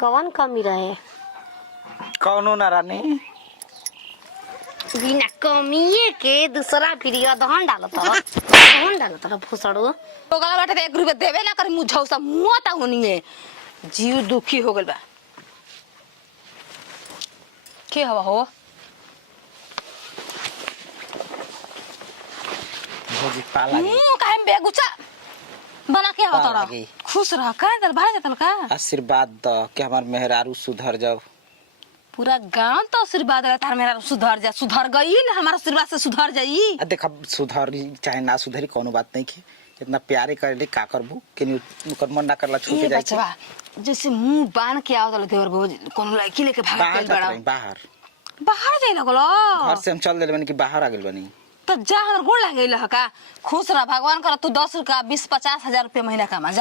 कवन कमी रहे? कौनो ना रानी बिना कमिए के दूसरा पीरियड धन डालत रह फुसड़ो। तो गला बाटे 1 रुपया देवे ना करी मुझौसा मुंह ता होनिए जीव दुखी हो गइल बा। के हवा हो भोजी पाला गे मुंह काहे में बेगुचा बना के आवत रह। खुश रह का दल बाहर जातल का आशीर्वाद द कि हमार मेहरारू सुधर जाओ। पूरा गांव तो आशीर्वाद रहता है मेरा सुधर जा सुधर गई ना हमारा आशीर्वाद से सुधर जाई। देख सुधरी चाहे ना सुधरी कोनो बात नहीं की इतना प्यारे करले का करबू कि ओकर मन ना करला छूट जाई बचवा जैसे मुंह बांध के आवत देवर भोज कोनो लड़की लेके भाग बाहर गइल बड़ा बाहर बाहर जाई लगलो घर से हम चल देले बनी कि बाहर आ गेल बनी तो जा हमर गोड़ लाग गइल का खुश रह भगवान कर तू 10 का 20-50 हजार रुपया महीना कमा जा।